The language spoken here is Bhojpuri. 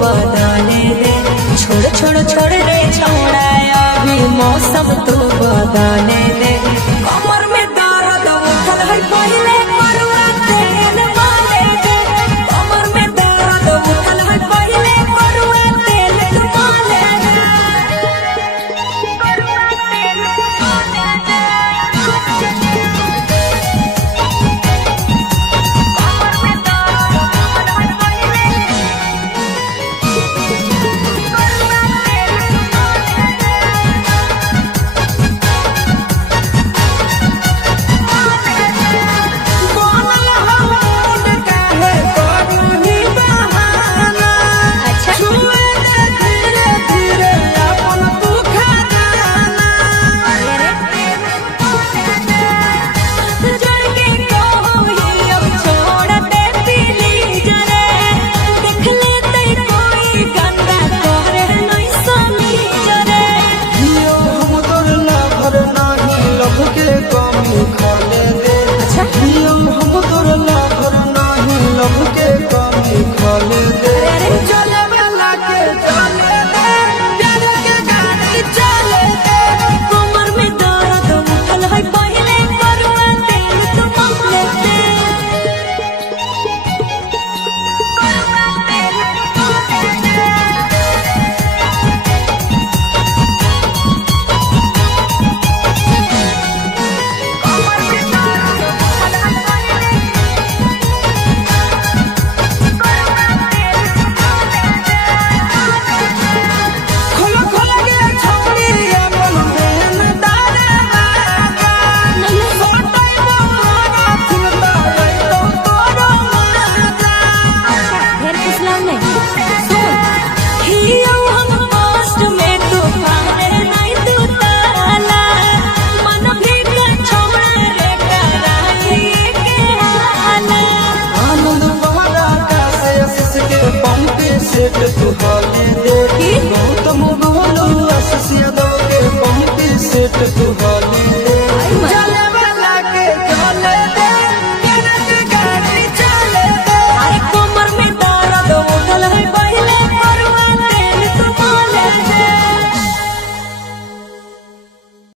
बदले दे। छोड़ छोड़ छोड़ रे छोड़ा अभी मौसम तू बदले दे। कमर में दर्द उठल है पहले मरुआ तेल माले दे। कमर में दर्द उठल है पहले मरुआ तेल माले दे। सेट तू हाले दे।